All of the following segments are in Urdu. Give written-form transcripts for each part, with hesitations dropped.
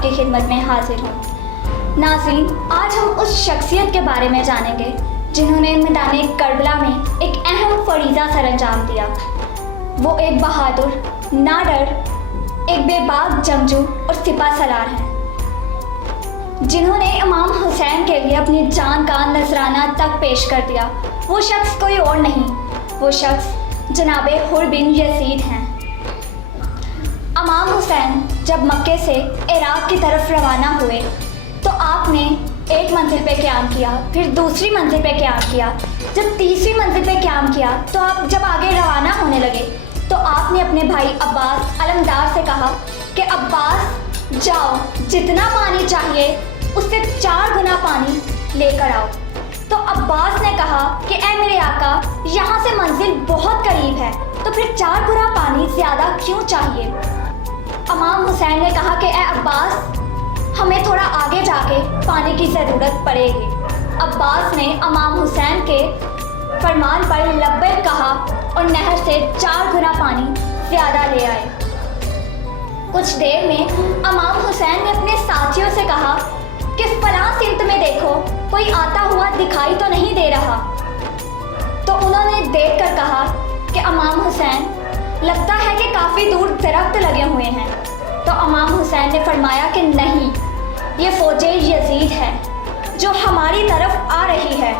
آپ کی خدمت میں حاضر ہوں۔ ناظرین، آج ہم اس شخصیت کے بارے میں جانیں گے جنہوں نے میدان کربلا میں ایک اہم فریضہ سر انجام دیا۔ وہ ایک بہادر، ناڈر، ایک بے باک جنگجو اور سپہ سالار ہیں جنہوں نے امام حسین کے لیے اپنی جان کا نذرانہ تک پیش کر دیا۔ وہ شخص کوئی اور نہیں، وہ شخص جناب حر بن یزید ہیں۔ امام حسین جب مکے سے عراق کی طرف روانہ ہوئے تو آپ نے ایک منزل پہ قیام کیا، پھر دوسری منزل پہ قیام کیا۔ جب تیسری منزل پہ قیام کیا تو آپ جب آگے روانہ ہونے لگے تو آپ نے اپنے بھائی عباس علمدار سے کہا کہ عباس جاؤ، جتنا پانی چاہیے اس سے 4 گنا پانی لے کر آؤ۔ تو عباس نے کہا کہ اے میرے آقا، یہاں سے منزل بہت قریب ہے تو پھر 4 گنا پانی زیادہ کیوں چاہیے؟ امام حسین نے کہا کہ اے عباس، ہمیں تھوڑا آگے جا کے پانی کی ضرورت پڑے گی۔ عباس نے امام حسین کے فرمان پر لبیک کہا اور نہر سے 4 گنا پانی زیادہ لے آئے۔ کچھ دیر میں امام حسین نے اپنے ساتھیوں سے کہا کہ فلاں سمت میں دیکھو، کوئی آتا ہوا دکھائی تو نہیں دے رہا۔ تو انہوں نے دیکھ کر کہا کہ امام حسین، لگتا ہے کہ کافی دور درخت لگے ہوئے ہیں۔ تو امام حسین نے فرمایا کہ نہیں، یہ فوج یزید ہے جو ہماری طرف آ رہی ہے۔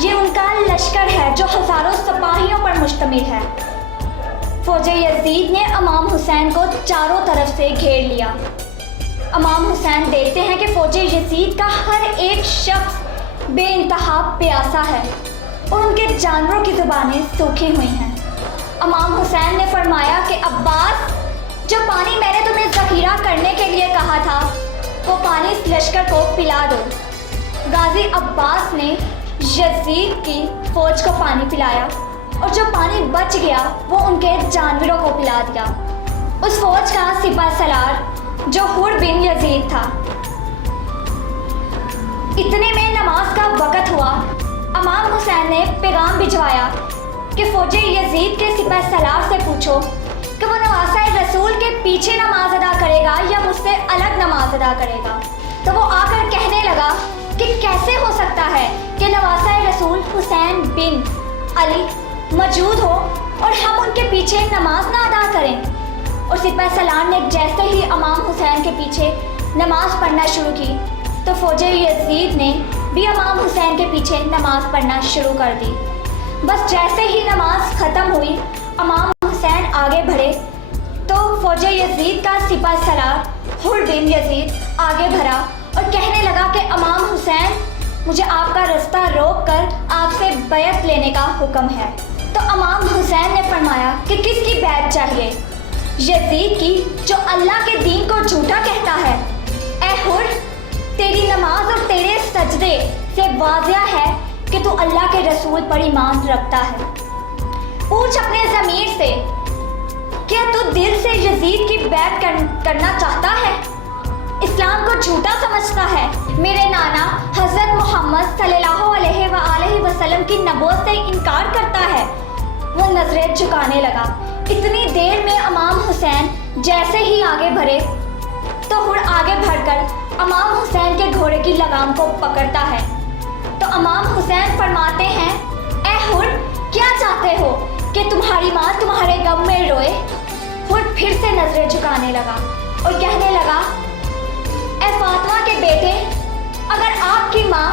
یہ ان کا لشکر ہے جو ہزاروں سپاہیوں پر مشتمل ہے۔ فوج یزید نے امام حسین کو چاروں طرف سے گھیر لیا۔ امام حسین دیکھتے ہیں کہ فوج یزید کا ہر ایک شخص بے انتہا پیاسا ہے اور ان کے جانوروں کی زبانیں سوکھی ہوئی ہیں۔ امام حسین نے فرمایا کہ عباس، جو پانی میں نے تمہیں ذخیرہ کرنے کے لیے کہا تھا وہ پانی اس لشکر کو پلا دو۔ غازی عباس نے یزید کی فوج کو پانی پلایا اور جو پانی بچ گیا وہ ان کے جانوروں کو پلا دیا۔ اس فوج کا سپہ سالار جو حر بن یزید تھا۔ اتنے میں نماز کا وقت ہوا۔ امام حسین نے پیغام بھجوایا کہ فوج یزید کے سپہ سالار سے پوچھو کہ وہ نواسہ رسول کے پیچھے نماز ادا کرے گا یا مجھ سے الگ نماز ادا کرے گا۔ تو وہ آ کر کہنے لگا کہ کیسے ہو سکتا ہے کہ نواسہ رسول حسین بن علی موجود ہو اور ہم ان کے پیچھے نماز نہ ادا کریں؟ اور سپہ سالار نے جیسے ہی امام حسین کے پیچھے نماز پڑھنا شروع کی تو فوج یزید نے بھی امام حسین کے پیچھے نماز پڑھنا شروع کر دی۔ بس جیسے ہی نماز ختم ہوئی، امام حسین آگے بڑھے تو فوج یزید کا سپہ سالار حر بن یزید آگے بڑھا اور کہنے لگا کہ امام حسین، مجھے آپ کا رستہ روک کر آپ سے بیعت لینے کا حکم ہے۔ تو امام حسین نے فرمایا کہ کس کی بیعت چاہیے؟ یزید کی، جو اللہ کے دین کو جھوٹا کہتا ہے۔ اے حر، تیری نماز اور تیرے سجدے سے واضح ہے کہ تو اللہ کے رسول پر ایمان رکھتا ہے۔ پوچھ اپنے ضمیر سے، کیا تو دل سے یزید کی بیعت کرنا چاہتا ہے؟ اسلام کو جھوٹا سمجھتا ہے؟ میرے نانا حضرت محمد صلی اللہ علیہ وآلہ وسلم کی نبوت سے انکار کرتا ہے۔ وہ نظریں جھکانے لگا۔ اتنی دیر میں امام حسین جیسے ہی آگے بڑھے تو حر آگے بڑھ کر امام حسین کے گھوڑے کی لگام کو پکڑتا ہے۔ تو امام حسین فرماتے ہیں، اے حر، کیا چاہتے ہو کہ تمہاری ماں تمہارے غم میں روئے؟ حر پھر سے نظریں جھکانے لگا اور کہنے لگا، اے فاطمہ کے بیٹے، اگر آپ کی ماں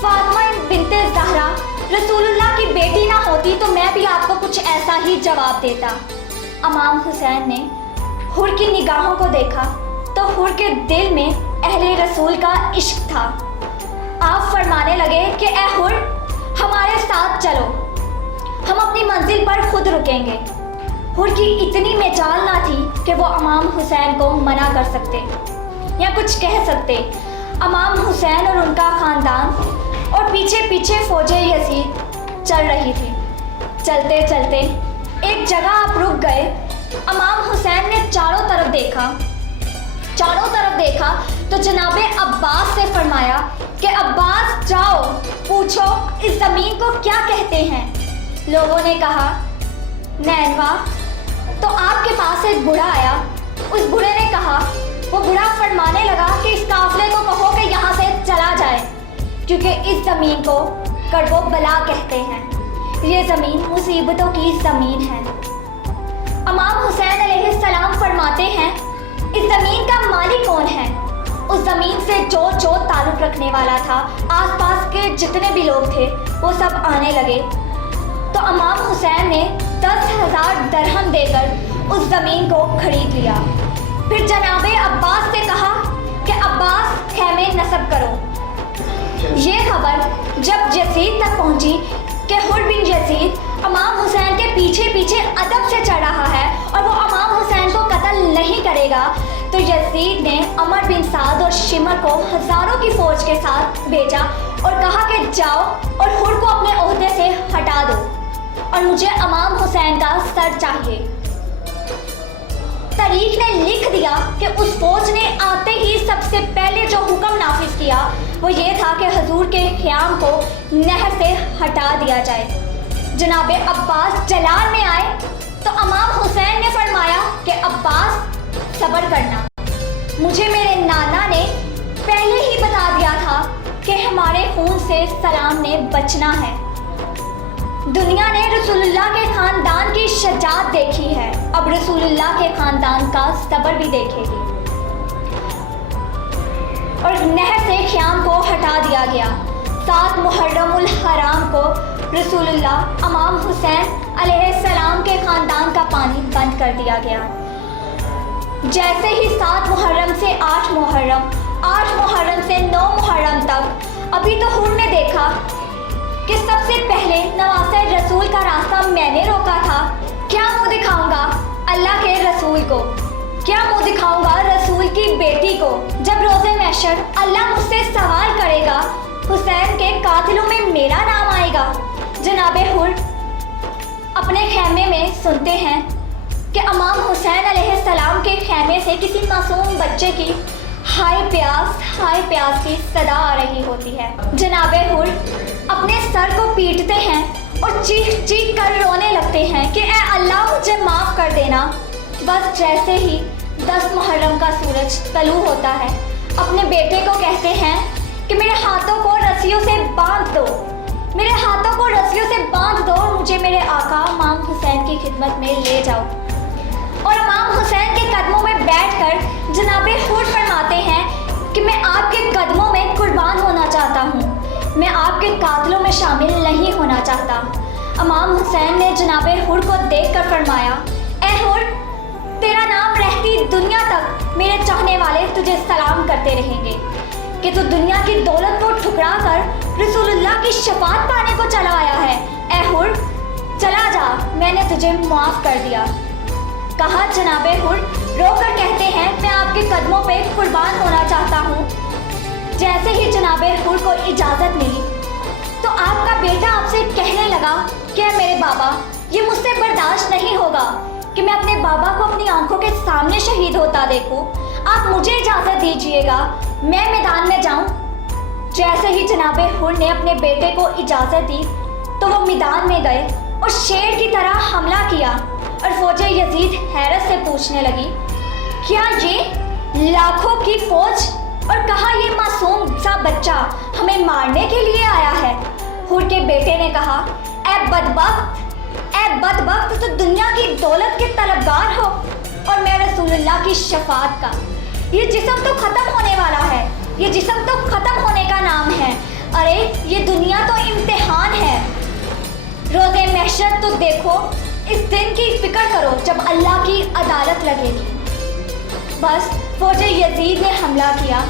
فاطمہ بنت زہرا رسول اللہ کی بیٹی نہ ہوتی تو میں بھی آپ کو کچھ ایسا ہی جواب دیتا۔ امام حسین نے حر کی نگاہوں کو دیکھا تو حر کے دل میں اہل رسول کا عشق تھا۔ آپ فرمانے لگے کہ اے حر، ہمارے ساتھ چلو، ہم اپنی منزل پر خود رکیں گے۔ حر کی اتنی مجال نہ تھی کہ وہ امام حسین کو منع کر سکتے یا کچھ کہہ سکتے۔ امام حسین اور ان کا خاندان اور پیچھے پیچھے فوج یزید چل رہی تھی۔ چلتے چلتے ایک جگہ آپ رک گئے۔ امام حسین نے چاروں طرف دیکھا تو جناب عباس سے فرمایا کہ عباس جاؤ، پوچھو اس زمین کو کیا کہتے ہیں۔ لوگوں نے کہا نینوا۔ تو آپ کے پاس ایک بوڑھا آیا۔ اس بوڑھے نے کہا وہ بڑا فرمانے لگا کہ اس قافلے کو کہو کہ یہاں سے چلا جائے، کیونکہ اس زمین کو کڑب و بلا کہتے ہیں، یہ زمین مصیبتوں کی زمین ہے۔ امام حسین علیہ السلام فرماتے ہیں اس زمین کا مالک کون ہے؟ اس زمین سے جو تعلق رکھنے والا تھا، آس پاس کے جتنے بھی لوگ تھے وہ سب آنے لگے۔ تو امام حسین نے 10,000 درہم دے کر اس زمین کو خرید لیا۔ پھر جناب عباس سے کہا کہ عباس خیمے نصب کرو۔ یہ خبر جب یزید تک پہنچی کہ حر بن یزید امام حسین کے پیچھے پیچھے ادب سے چڑھ رہا ہے اور وہ امام حسین کو قتل نہیں کرے گا، تو یزید نے عمر بن سعد اور شمر کو ہزاروں کی فوج کے ساتھ بھیجا اور کہا کہ جاؤ اور حر کو اپنے عہدے سے ہٹا دو اور مجھے امام حسین کا سر چاہیے۔ تاریخ نے لکھ دیا کہ اس فوج نے آتے ہی سب سے پہلے جو حکم نافذ کیا وہ یہ تھا کہ حضور کے خیام کو نہر سے ہٹا دیا جائے۔ جناب عباس جلال میں آئے تو امام حسین نے فرمایا کہ عباس صبر کرنا، مجھے میرے نانا نے پہلے ہی بتا دیا تھا کہ ہمارے خون سے سلام نے بچنا ہے۔ دنیا نے رسول اللہ کے خاندان کی شجاعت دیکھی ہے، اب رسول اللہ کے خاندان کا صبر بھی دیکھے گی۔ اور نہر سے خیام کو ہٹا دیا گیا۔ 7 محرم الحرام کو رسول اللہ امام حسین علیہ السلام کے خاندان کا پانی بند کر دیا گیا۔ جیسے ہی 7 محرم سے 8 محرم، 8 محرم سے 9 محرم تک، ابھی تو حر نے دیکھا کہ سب سے پہلے نواسۂ رسول کا راستہ میں نے روکا تھا، کیا منہ دکھاؤں گا اللہ کے رسول کو، کیا منہ دکھاؤں گا رسول کی بیٹی کو، جب روز محشر اللہ مجھ سے سوال کرے گا حسین کے قاتلوں میں میرا نام آئے گا۔ جناب حر اپنے خیمے میں سنتے ہیں کہ امام حسین علیہ السلام کے خیمے سے کسی معصوم بچے کی ہائے پیاس کی صدا آ رہی ہوتی ہے۔ جناب حر اپنے سر کو پیٹتے ہیں اور چیخ کر رونے لگتے ہیں کہ اے اللہ مجھے معاف کر دینا۔ بس جیسے ہی 10 محرم کا سورج طلوع ہوتا ہے، اپنے بیٹے کو کہتے ہیں کہ میرے ہاتھوں کو رسیوں سے باندھ دو، میرے ہاتھوں کو رسیوں سے باندھ دو، مجھے میرے آقا امام حسین کی خدمت میں لے جاؤ۔ اور امام حسین کے قدموں میں بیٹھ کر جناب حر فرماتے ہیں کہ میں آپ کے قدموں میں قربان ہونا چاہتا ہوں، میں آپ کے قاتلوں میں شامل نہیں ہونا چاہتا۔ امام حسین نے جناب حر کو دیکھ کر فرمایا اے حر، تیرا نام رہتی دنیا تک میرے چاہنے والے تجھے سلام کرتے رہیں گے کہ تو دنیا کی دولت کو ٹھکرا کر رسول اللہ کی شفاعت پانے کو چلا آیا ہے۔ اے حر چلا جا، میں نے تجھے معاف کر دیا۔ کہا جناب حر رو کر کہتے ہیں میں آپ کے قدموں پہ قربان ہونا چاہتا ہوں۔ جیسے ہی جناب حر کو اجازت ملی تو آپ کا بیٹا آپ سے کہنے لگا کہ میرے بابا، یہ مجھ سے برداشت نہیں ہوگا کہ میں اپنے بابا کو اپنی آنکھوں کے سامنے شہید ہوتا دیکھوں، آپ مجھے اجازت دیجیے گا میں میدان میں جاؤں۔ جیسے ہی جناب حر نے اپنے بیٹے کو اجازت دی تو وہ میدان میں گئے اور شیر کی طرح حملہ کیا، اور فوج یزید حیرت سے پوچھنے لگی کیا یہ لاکھوں کی فوج، اور کہا یہ معصوم سا بچہ ہمیں مارنے کے لیے آیا ہے۔ حر کے بیٹے نے کہا اے بدبخت، تو دنیا کی دولت کے طلبگار ہو اور میں رسول اللہ کی شفاعت کا۔ یہ جسم تو ختم ہونے والا ہے، یہ جسم تو ختم ہونے کا نام ہے، ارے یہ دنیا تو امتحان ہے۔ روز محشر تو دیکھو، اس دن کی فکر کرو جب اللہ کی عدالت لگے گی۔ بس فوج یزید نے حملہ کیا۔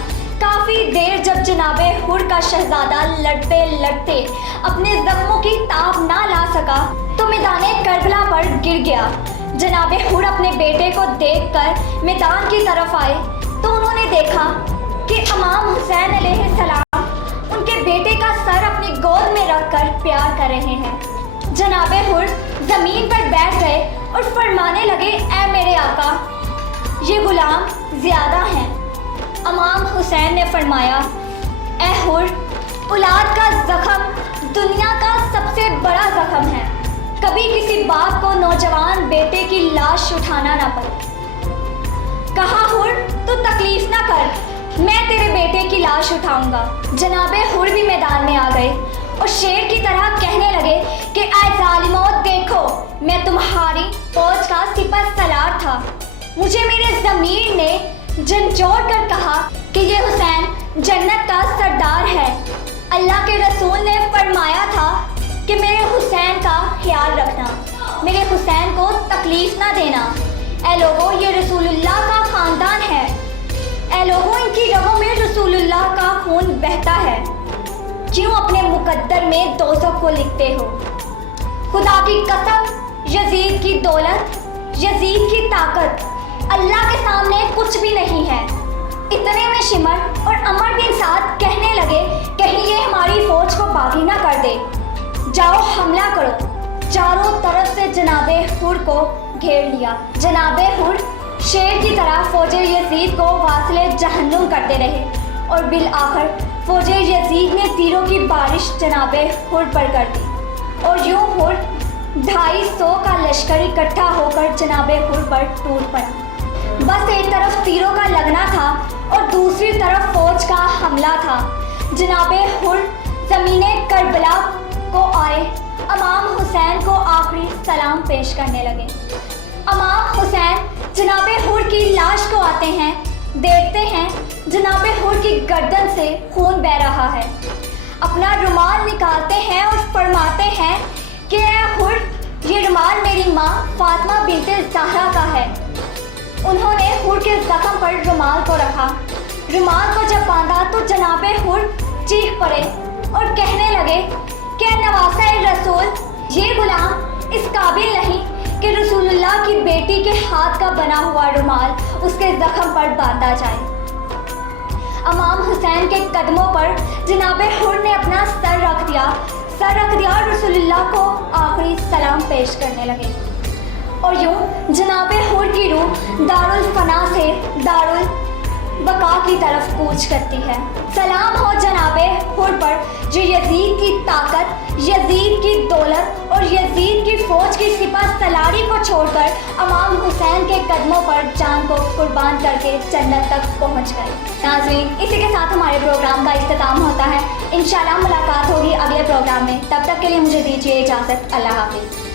کافی دیر جب جناب حر کا شہزادہ لڑتے لڑتے اپنے زخموں کی تاب نہ لا سکا تو میدان کربلا پر گر گیا۔ جناب حر اپنے بیٹے کو دیکھ کر میدان کی طرف آئے تو انہوں نے دیکھا کہ امام حسین علیہ السلام ان کے بیٹے کا سر اپنی گود میں رکھ کر پیار کر رہے ہیں۔ جناب حر زمین پر بیٹھ گئے اور فرمانے لگے اے میرے آقا، یہ غلام زیادہ ہیں۔ امام حسین نے فرمایا اے حر، اولاد کا زخم دنیا کا سب سے بڑا زخم ہے، کبھی کسی باپ کو نوجوان بیٹے کی لاش اٹھانا نہ پڑے، کہا حر تو تکلیف نہ کر، میں تیرے بیٹے کی لاش اٹھاؤں گا۔ جناب حر بھی میدان میں آ گئے اور شیر کی طرح کہنے لگے کہ اے ظالمو دیکھو، میں تمہاری فوج کا سپہ سالار تھا، مجھے میرے ضمیر نے جھنجھوڑ کر کہا کہ یہ حسین جنت کا سردار ہے۔ اللہ کے رسول نے فرمایا تھا کہ میرے حسین کا خیال رکھنا، میرے حسین کو تکلیف نہ دینا۔ اے لوگوں، یہ رسول اللہ کا خاندان ہے، اے لوگوں، ان کی رگوں میں رسول اللہ کا خون بہتا ہے، کیوں اپنے مقدر میں دوزخ کو لکھتے ہو؟ خدا کی قسم، یزید کی دولت، یزید کی طاقت اللہ کے سامنے کچھ بھی نہیں ہے۔ اتنے میں شمر اور عمر بن سعد کہنے لگے کہیں یہ ہماری فوج کو باغی نہ کر دے، جاؤ حملہ کرو۔ چاروں طرف سے جناب حر کو گھیر لیا۔ جناب حر شیر کی طرح فوج یزید کو واصل جہنم کرتے رہے اور بالآخر فوج یزید نے تیروں کی بارش جناب حر پر کر دی اور یوں حر 250 کا لشکر اکٹھا ہو کر جناب حر پر ٹوٹ پڑا۔ بس ایک طرف تیروں کا لگنا تھا اور دوسری طرف فوج کا حملہ تھا۔ جناب حر زمین کربلا کو آئے، امام حسین کو آخری سلام پیش کرنے لگے۔ امام حسین جناب حر کی لاش کو آتے ہیں، دیکھتے ہیں جناب حر کی گردن سے خون بہہ رہا ہے، اپنا رومال نکالتے ہیں اور فرماتے ہیں کہ اے حر، یہ رومال میری ماں فاطمہ بنت زہرا کا ہے۔ انہوں نے حر کے زخم پر رومال کو رکھا، رومال کو جب باندھا تو جناب حر چیخ پڑے اور کہنے لگے کہ نواسہ رسول، یہ غلام اس قابل نہیں کہ رسول اللہ کی بیٹی کے ہاتھ کا بنا ہوا رومال اس کے زخم پر باندھا جائے۔ امام حسین کے قدموں پر جناب حر نے اپنا سر رکھ دیا اور رسول اللہ کو آخری سلام پیش کرنے لگے اور یوں جناب حر کی روح دارالفنا سے دارالبقا کی طرف کوچ کرتی ہے۔ سلام ہو جناب حر پر جو یزید کی طاقت، یزید کی دولت اور یزید کی فوج کی سپہ سالاری کو چھوڑ کر امام حسین کے قدموں پر جان کو قربان کر کے جنت تک پہنچ گئے۔ ناظرین، اسی کے ساتھ ہمارے پروگرام کا اختتام ہوتا ہے۔ انشاءاللہ ملاقات ہوگی اگلے پروگرام میں، تب تک کے لیے مجھے دیجیے اجازت۔ اللہ حافظ۔